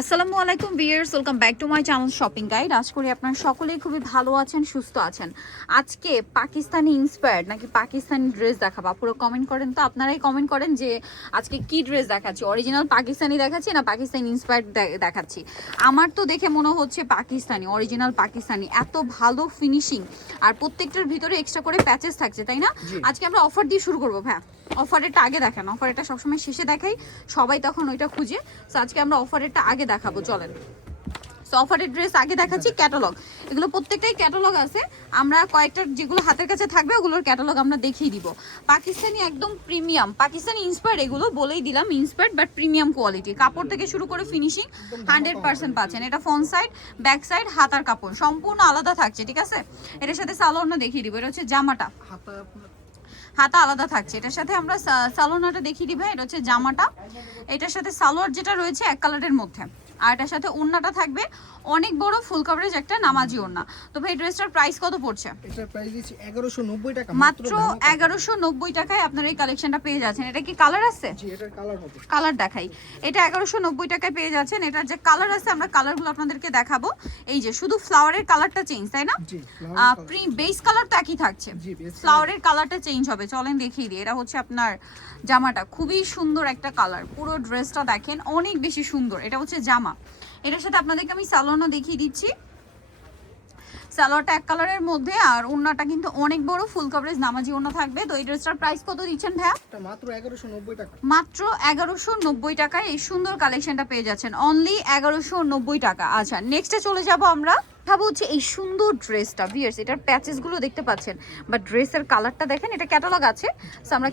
আসসালামু আলাইকুম viewers, welcome back to my channel shopping guide. আশা করি আপনারা সকলেই খুবই ভালো আছেন, সুস্থ আছেন। আজকে পাকিস্তানি ইন্সপায়ার্ড নাকি পাকিস্তানি ড্রেস দেখাবো? পুরো কমেন্ট করেন তো, আপনারাই কমেন্ট করেন যে আজকে কি ড্রেস দেখাচ্ছি, অরিজিনাল পাকিস্তানি দেখাচ্ছি না পাকিস্তানি ইন্সপায়ার্ড দেখাচ্ছি। আমার তো দেখে মনে হচ্ছে পাকিস্তানি, অরিজিনাল পাকিস্তানি। এত ভালো ফিনিশিং, আর প্রত্যেকটার ভিতরে এক্সট্রা করে প্যাচেস থাকছে, তাই না? আজকে আমরা অফার দিয়ে শুরু করবো। হ্যাঁ, অফারেরটা আগে দেখান, অফারেরটা সবসময় শেষে দেখাই, সবাই তখন ওইটা খুঁজে। তো আজকে আমরা অফারেরটা আগে দেখাবো, চলেন। সো অফারের ড্রেস আগে দেখাচ্ছি। ক্যাটালগ, এগুলো প্রত্যেকটাই ক্যাটালগ আছে। আমরা কয়েকটা যেগুলো হাতের কাছে থাকবে ওগুলোর ক্যাটালগ আমরা দেখিয়ে দিব। পাকিস্তানি একদম প্রিমিয়াম, পাকিস্তানি ইন্সপায়ার্ড, এগুলো বলেই দিলাম ইন্সপায়ার্ড বাট প্রিমিয়াম কোয়ালিটি। কাপড় থেকে শুরু করে ফিনিশিং 100% পাচ্ছেন। এটা ফ্রন্ট সাইড, ব্যাক সাইড, হাতার কাপড় সম্পূর্ণ আলাদা থাকছে, ঠিক আছে? এটার সাথে সালোয়ারটা দেখিয়ে দিব। এটা হচ্ছে জামাটা, হাতা আলাদা থাকছে। এটার সাথে আমরা সালোয়ারটা দেখিয়ে দিবে। এটা হচ্ছে জামাটা, এটার সাথে সালোয়ার যেটা রয়েছে এক কালারের মধ্যে, আর এটার সাথে ওড়নাটা থাকবে অনেক বড় ফুল কভারেজ একটা নামাজি ওড়না। তো ভাই ড্রেসটার প্রাইস কত পড়ছে? এটার প্রাইস দিচ্ছি 1190 টাকা, মাত্র 1190 টাকায় আপনারা এই কালেকশনটা পেয়ে যাচ্ছেন। এটা কি কালার আছে? জি, এটার কালার হবে। কালার দেখাই। এটা 1190 টাকায় পেয়ে যাচ্ছেন। এটার যে কালার আছে আমরা কালারগুলো আপনাদেরকে দেখাবো। এই যে শুধু ফ্লাওয়ারের কালারটা চেঞ্জ, তাই না? জি, বেস কালার তো একই থাকছে, ফ্লাওয়ারের কালারটা চেঞ্জ হবে। চলেন দেখিয়ে দিই। এটা হচ্ছে আপনার জামাটা, খুবই সুন্দর একটা কালার। পুরো ড্রেসটা দেখেন অনেক বেশি সুন্দর। এটা হচ্ছে জামা, এটার সাথে আপনাদেরকে আমি সালোয়ারটা দেখিয়ে দিচ্ছি। সালোয়ারটা এক কালারের মধ্যে, আর ওড়নাটা কিন্তু অনেক বড় ফুল কভারেজ নামাজি ওড়না থাকবে। তো এই ড্রেসটার প্রাইস কত দিচ্ছেন ভাইয়া? এটা মাত্র 1190 টাকা। মাত্র 1190 টাকায় এই সুন্দর কালেকশনটা পেয়ে যাচ্ছেন, অনলি 1190 টাকা। আচ্ছা, নেক্সটে চলে যাব আমরা। ভাবো হচ্ছে এই সুন্দর ড্রেসটা ভিউয়ার্স, এটার প্যাচেসগুলো দেখতে পাচ্ছেন, বাট ড্রেসের কালারটা দেখেন। এটা ক্যাটালগ আছে, সো আমরা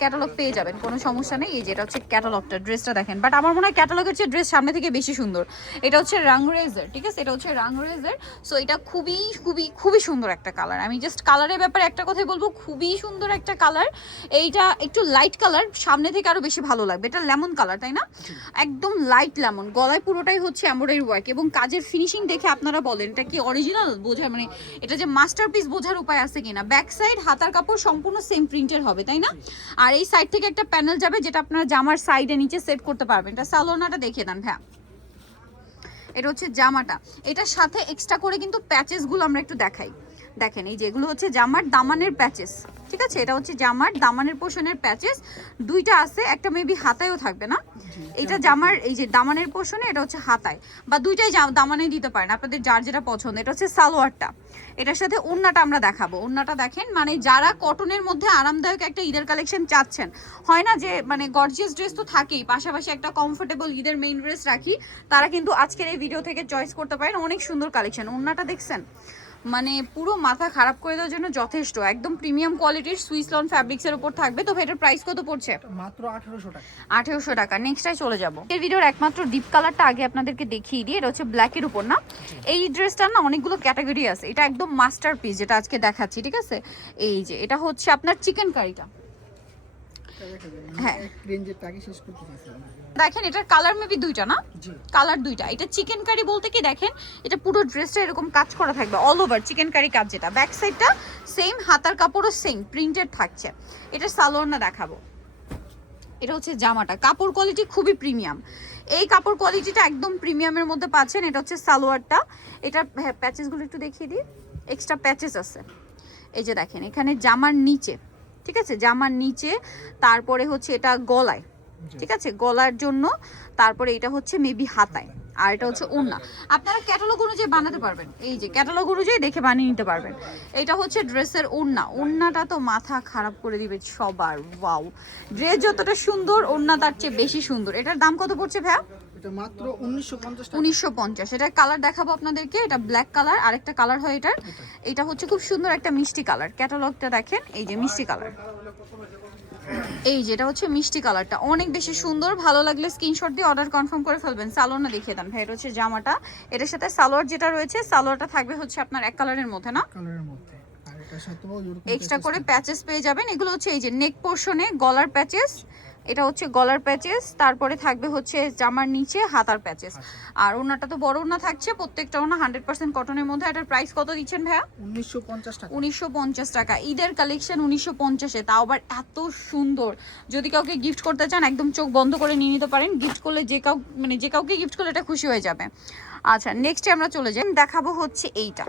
ক্যাটালগ পেয়ে যাবেন, কোনো সমস্যা নেই। এই যে এটা হচ্ছে ক্যাটালগটা, ড্রেসটা দেখেন। বাট আমার মনে হয় ক্যাটালগের চেয়ে ড্রেস সামনে থেকে বেশি সুন্দর। এটা হচ্ছে রাংরেজের, ঠিক আছে? এটা হচ্ছে রাংরেজের। সো এটা খুবই খুবই খুবই সুন্দর একটা কালার। আমি জাস্ট কালারের ব্যাপারে একটা কথাই বলবো, খুবই সুন্দর একটা কালার। এইটা একটু লাইট কালার, সামনে থেকে আরো বেশি ভালো লাগবে। এটা লেমন কালার, তাই না? একদম লাইট লেমন। গলায় পুরোটাই হচ্ছে এমব্রয়ডারি ওয়ার্ক, এবং কাজের ফিনিশিং দেখে আপনারা বলেন এটা কি অরিজিনাল বোঝার, মানে এটা যে মাস্টারপিস বোঝার উপায় আছে কিনা। ব্যাক সাইড হাতার কাপড় সম্পূর্ণ সেম প্রিন্টের হবে, তাই না? আর এই সাইড থেকে একটা প্যানেল যাবে যেটা আপনারা জামার সাইডে নিচে সেট করতে পারবেন। এটা সালোয়ারটা দেখিয়ে দেন ভাইয়া। এটা হচ্ছে জামাটা, এটার সাথে এক্সট্রা করে কিন্তু প্যাচেসগুলো আমরা একটু দেখাই। দেখেন এই যেগুলো হচ্ছে জামার দামানের প্যাচেস, ঠিক আছে? এটা হচ্ছে জামার দামানের পোর্শনের প্যাচেস, দুইটা আছে, একটা মেবি হাতায়ও থাকবে না? এটা জামার এই যে দামানের পোর্শনে, এটা হচ্ছে হাতায়, বা দুইটাই দামানে দিতে পারেন, আপনাদের যার যেটা পছন্দ। এটা হচ্ছে সালোয়ারটা, এটার সাথে ওড়নাটা আমরা দেখাবো। ওড়নাটা দেখেন, মানে যারা কটনের মধ্যে আরামদায়ক একটা ঈদের কালেকশন চাচ্ছেন, হয় না যে মানে গর্জিয়াস ড্রেস তো থাকেই, পাশাপাশি একটা কমফোর্টেবল ঈদের মেইন ড্রেস রাখি, তারা কিন্তু আজকের এই ভিডিও থেকে চয়েস করতে পারেন। অনেক সুন্দর কালেকশন। ওড়নাটা দেখছেন, মানে পুরো মাথা খারাপ করে দেওয়ার জন্য যথেষ্ট। একদম প্রিমিয়াম কোয়ালিটির সুইস লন ফ্যাব্রিক্সের উপর থাকবে। তো এটার প্রাইস কত পড়ছে? মাত্র 1800 টাকা। 1800 টাকা। নেক্সটটাই চলে যাব। এই ভিডিওর একমাত্র ডিপ কালারটা আগে আপনাদেরকে দেখিয়ে দিই। এটা হচ্ছে ব্ল্যাকের উপর না? এই ড্রেসটার না অনেকগুলো ক্যাটাগরি আছে, এটা একদম মাস্টারপিস যেটা আজকে দেখাচ্ছি, ঠিক আছে? এই যে এটা হচ্ছে আপনার চিকেন কারিটা। হ্যাঁ, রেঞ্জের টাকা শেষ করতে চাইছিলাম। দেখেন এটার কালার মেবি দুইটা না? কালার দুইটা। এটা চিকেন কারি বলতে কি দেখেন, এটা পুরো ড্রেসটা এরকম কাজ করা থাকবে, অল ওভার চিকেন কারি কাজ। যেটা ব্যাক সাইডটা সেম, হাতার কাপড়ও সেম প্রিন্টেড থাকছে। এটা সালোয়ারটা দেখাবো। এটা হচ্ছে জামাটা, কাপড় কোয়ালিটি খুবই প্রিমিয়াম। এই কাপড় কোয়ালিটিটা একদম প্রিমিয়ামের মধ্যে পাচ্ছেন। এটা হচ্ছে সালোয়ারটা। এটা প্যাচেসগুলো একটু দেখিয়ে দিই, এক্সট্রা প্যাচেস আছে। এই যে দেখেন এখানে জামার নিচে, ঠিক আছে? জামার নিচে, তারপরে হচ্ছে এটা গলায়, ঠিক আছে? গলার জন্য, তারপরে এটা হচ্ছে মেবি হাতায়, আর এটা হচ্ছে ওড়না। আপনারা ক্যাটালগ অনুযায়ী বানাতে পারবেন, এই যে ক্যাটালগ অনুযায়ী দেখে বানিয়ে নিতে পারবেন। এটা হচ্ছে ড্রেসের ওড়না। ওড়নাটা তো মাথা খারাপ করে দিবে সবার। ওয়াও, ড্রেস যতটা সুন্দর ওড়না তার চেয়ে বেশি সুন্দর। এটার দাম কত পড়ছে ভাইয়া? এটা মাত্র 1950 টাকা। 1950। এটার কালার দেখাবো আপনাদেরকে। এটা ব্ল্যাক কালার, আরেকটা কালার হয় এটার। এটা হচ্ছে খুব সুন্দর একটা মিষ্টি কালার। ক্যাটালগটা দেখেন, এই যে মিষ্টি কালার, এই যেটা হচ্ছে মিষ্টি কালারটা অনেক বেশি সুন্দর। ভালো লাগলে স্ক্রিনশট দিয়ে অর্ডার কনফার্ম করে ফেলবেন। সালোয়ারটা দেখিয়ে দেন ভাই। এটা হচ্ছে জামাটা, এটার সাথে সালোয়ার যেটা রয়েছে, সালোয়ারটা থাকবে হচ্ছে আপনার এক কালারের মধ্যে না? কালারের মধ্যে, আর এটার সাথেও এরকম এক্সট্রা করে প্যাচেস পেয়ে যাবেন। এগুলো হচ্ছে এই যে নেক পোর্শনে গলার প্যাচেস, এটা হচ্ছে গলার প্যাচেস, তারপরে থাকবে হচ্ছে জামার নিচে হাতার প্যাচেস। আর ওনাটা তো বড় ওনা থাকছে, প্রত্যেকটা ওনা 100% কটনের মধ্যে। এটার প্রাইস কত দিচ্ছেন ভাইয়া? 1950 টাকা। 1950 টাকা। ঈদের কালেকশন 1950-এ, তাও আবার এত সুন্দর। যদি কাউকে গিফট করতে চান একদম চোখ বন্ধ করে নিয়ে নিতে পারেন। গিফট করলে যে কাউকে গিফট করলে এটা খুশি হয়ে যাবে। আচ্ছা, নেক্সটে আমরা চলে যাই, দেখাবো হচ্ছে এইটা।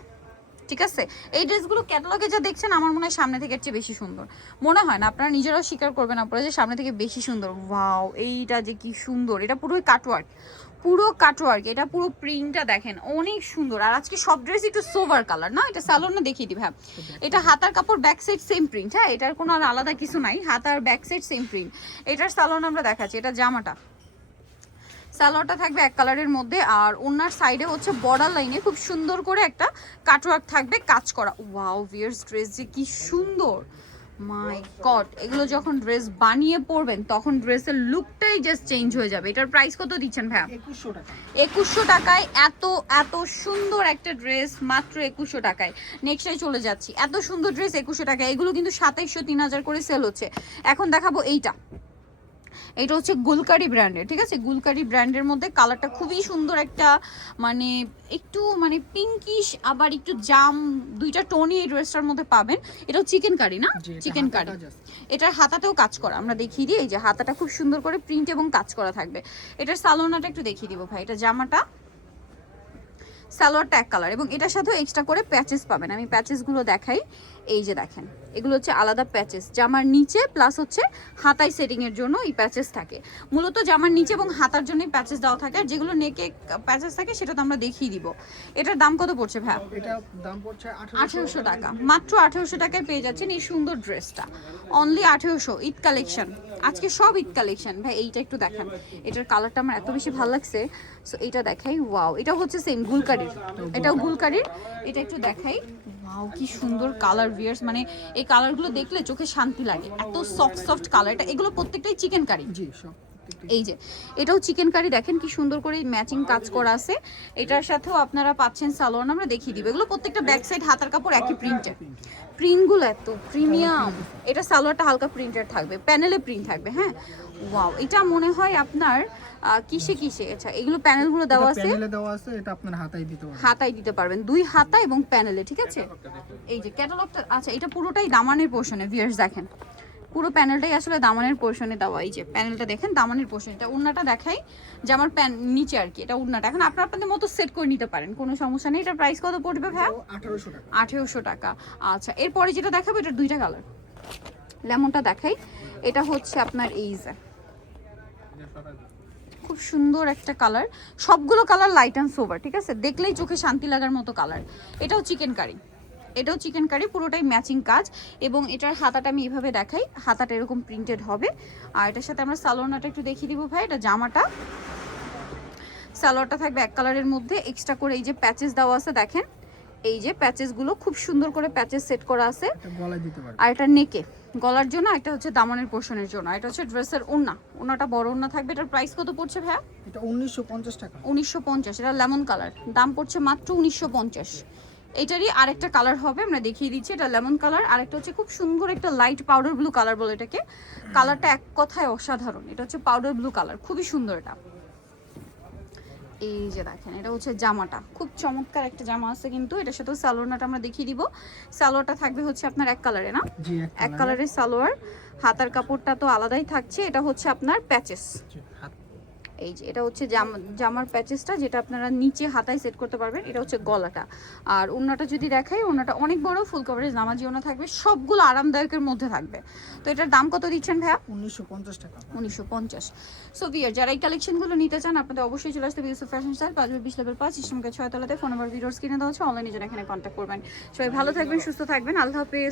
ঠিক আছে, এই ড্রেসগুলো ক্যাটালগে যা দেখছেন আমার মনে হয় সামনে থেকে এর চেয়ে বেশি সুন্দর মনে হয় না? আপনারা নিজেরাও স্বীকার করবেন আপনারা যে সামনে থেকে বেশি সুন্দর। ওয়াও, এইটা যে কি সুন্দর! এটা পুরোই কাটওয়ার্ক, পুরো কাটওয়ার্ক। এটা পুরো প্রিন্টটা দেখেন অনেক সুন্দর। আর আজকে সব ড্রেস একটু সোভার কালার না, এটা স্যালোন না দেখিয়ে দিই। হ্যাঁ, এটা হাতার কাপড়, ব্যাক সাইড সেম প্রিন্ট। হ্যাঁ, এটার কোনো আর আলাদা কিছু নাই, হাতার ব্যাক সাইড সেম প্রিন্ট। এটার স্যালোন আমরা দেখাচ্ছি। এটা জামাটা, সালোয়ারটা থাকবে এক কালারের মধ্যে, আর ওনার সাইডে হচ্ছে বর্ডার লাইনে খুব সুন্দর করে একটা কাটওয়ার্ক থাকবে কাজ করা। ওয়াও ভিয়ার্স, ড্রেস যে কি সুন্দর! মাই গড, এগুলো যখন ড্রেস বানিয়ে পরবেন তখন ড্রেসের লুকটাই জাস্ট চেঞ্জ হয়ে যাবে। এটার প্রাইস কত দিচ্ছেন ভাইয়া? 2100 টাকা। 2100 টাকায় এত এত সুন্দর একটা ড্রেস, মাত্র 2100 টাকায়। নেক্সটে চলে যাচ্ছি, এত সুন্দর ড্রেস 2100 টাকায়। এগুলো কিন্তু 2700 3000 করে সেল হচ্ছে। এখন দেখাবো এইটা। এটা হচ্ছে গুলকারি ব্র্যান্ডের, ঠিক আছে? গুলকারি ব্র্যান্ডের মধ্যে কালারটা খুবই সুন্দর, একটা মানে একটু মানে পিঙ্কিশ আবার একটু জাম, দুইটা টোনই এই ড্রেসটার মধ্যে পাবেন। এটাও চিকেন কারি না? Chicken curry. এটার হাতাতেও কাজ করা, আমরা দেখিয়ে দিই। এই যে হাতাটা খুব সুন্দর করে প্রিন্ট এবং কাজ করা থাকবে। এটার সালোনাটা একটু দেখিয়ে দিব ভাই। এটা জামাটা, সালোয়ারটা এক কালার, এবং এটার সাথেও এক্সট্রা করে প্যাচেস পাবেন। আমি প্যাচেসগুলো দেখাই। এই যে দেখেন, এগুলো হচ্ছে আলাদা প্যাচেস জামার নিচে, প্লাস হচ্ছে হাতায় সেটিং এর জন্য এই প্যাচেস থাকে। মূলত জামার নিচে এবং হাতার জন্যই প্যাচেস দেওয়া থাকে, আর যেগুলো নেকে প্যাচেস থাকে সেটা তো আমরা দেখিয়ে দিব। এটার দাম কত পড়ছে ভাই? এটা দাম পড়ছে 1800 টাকা। মাত্র 1800 টাকায় পেয়ে যাচ্ছেন এই সুন্দর ড্রেসটা, অনলি 1800। ঈদ কালেকশন, আজকে সব ঈদ কালেকশন। ভাই এইটা একটু দেখান, এটার কালারটা আমার এত বেশি ভালো লাগছে। সো এটা দেখাই। ওয়াও, এটা হচ্ছে সেম গুলকারির, এটাও গুলকারির। এটা একটু দেখাই। ওয়াও, কি সুন্দর কালার ভিয়ার্স, মানে এই কালারগুলো দেখলে চোখে শান্তি লাগে, এত সফট সফট কালার। এটা এগুলো প্রত্যেকটাই চিকেন কারি। জি সব। এই যে এটাও চিকেন কারি, দেখেন কি সুন্দর করে ম্যাচিং কাজ করা আছে। এটার সাথেও আপনারা পাচ্ছেন সালোয়ার, আমরা দেখিয়ে দিব। এগুলো প্রত্যেকটা ব্যাক সাইড হাতার কাপড় একই প্রিন্টের। প্রিন্টগুলো এত প্রিমিয়াম। এটা সালোয়ারটা হালকা প্রিন্টের থাকবে, প্যানেলে প্রিন্ট থাকবে। হ্যাঁ, ওয়াও, এটা মনে হয় আপনার কিসে কিসে, আচ্ছা এগুলো প্যানেলগুলো দেওয়া আছে, প্যানেলে দেওয়া আছে। এটা আপনার হাতায় দিতে পারবেন, হাতায় দিতে পারবেন, দুই হাতা এবং প্যানেলে, ঠিক আছে? এই যে ক্যাটালগটা, আচ্ছা এটা পুরোটাই দামানের পোর্শনে ভিউয়ার্স, দেখেন পুরো প্যানেলটাই আসলে দামানের পোর্শনে দেওয়া। এই যে প্যানেলটা দেখেন দামানের পোর্শন। এটা ওড়নাটা দেখাই, যে আমার প্যান নিচে আর কি, এটা ওড়নাটা। এখন আপনারা আপনাদের মতো সেট করে নিতে পারেন, কোনো সমস্যা নেই। এটার প্রাইস কত পড়বে ভাই? 1800 টাকা। 1800 টাকা। আচ্ছা, এরপরে যেটা দেখাবো এটার দুইটা কালার, লেমনটা দেখাই। এটা হচ্ছে আপনার এই যে খুব সুন্দর একটা কালার, সবগুলো কালার লাইট অ্যান্ড সোবার, ঠিক আছে? দেখলেই চোখে শান্তি লাগার মতো কালার। এটাও চিকেন কারি, এটাও চিকেন কারি, পুরোটাই ম্যাচিং কাজ। এবং এটার হাতাটা আমি এইভাবে দেখাই, হাতাটা এরকম প্রিন্টেড হবে। আর এটার সাথে আমরা সালোয়ারটা একটু দেখিয়ে দিব ভাই। এটা জামাটা, সালোয়ারটা থাকবে এক কালারের মধ্যে, এক্সট্রা করে এই যে প্যাচেস দেওয়া আছে, দেখেন এই যে প্যাচেসগুলো খুব সুন্দর করে প্যাচেস সেট করা আছে। এটা গলায় দিতে পারবেন, আর এটা নেকে গলার জন্য, এটা হচ্ছে দামানের পোর্শনের জন্য। এটা হচ্ছে ড্রেসের ওড়না, ওড়নাটা বড় ওড়না থাকবে। এটার প্রাইস কত পড়ছে ভাইয়া? এটা 1950 টাকা। 1950। এটা লেমন কালার, দাম পড়ছে মাত্র 1950। এটারই আরেকটা কালার হবে, আমরা দেখিয়ে দিচ্ছি। এটা লেমন কালার, আরেকটা হচ্ছে খুব সুন্দর একটা লাইট পাউডার ব্লু কালার বলে এটাকে। কালারটা এক কথায় অসাধারণ। এটা হচ্ছে পাউডার ব্লু কালার, খুবই সুন্দর এটা। এই যে দেখেন, এটা হচ্ছে জামাটা, খুব চমৎকার একটা জামা আছে কিন্তু। এটার সাথে সালোয়ারটা আমরা দেখিয়ে দিব। সালোয়ারটা থাকবে হচ্ছে আপনার এক কালারে না? জি, এক কালারের সালোয়ার। হাতার কাপড়টা তো আলাদাই থাকছে। এটা হচ্ছে আপনার প্যাচেস, এই যে এটা হচ্ছে জামার প্যাচেসটা, যেটা আপনারা নিচে হাতায় সেট করতে পারবেন। এটা হচ্ছে গলাটা। আর ওড়নাটা যদি দেখাই, ওড়নাটা অনেক বড়, ফুল কভারেজ নামাজি ওড়না থাকবে, সবগুলো আরামদায়কের মধ্যে থাকবে। তো এটার দাম কত দিচ্ছেন ভাইয়া? 1950 টাকা। 1950। সো ভিউয়ার, যারা এই কালেকশনগুলো নিতে চান আপনাদের অবশ্যই চলে আসতে বিউসুফ ফ্যাশন স্টাইল, 5/20 লেভেল 5, ইসলামকে 6 তলাতে। ফোন নাম্বার ভিডিওর স্ক্রিনে দেওয়া আছে, অনলাইনে জন্য এখানে কন্ট্যাক্ট করবেন। সবাই ভালো থাকবেন, সুস্থ থাকবেন, আল্লাহ হাফেজ।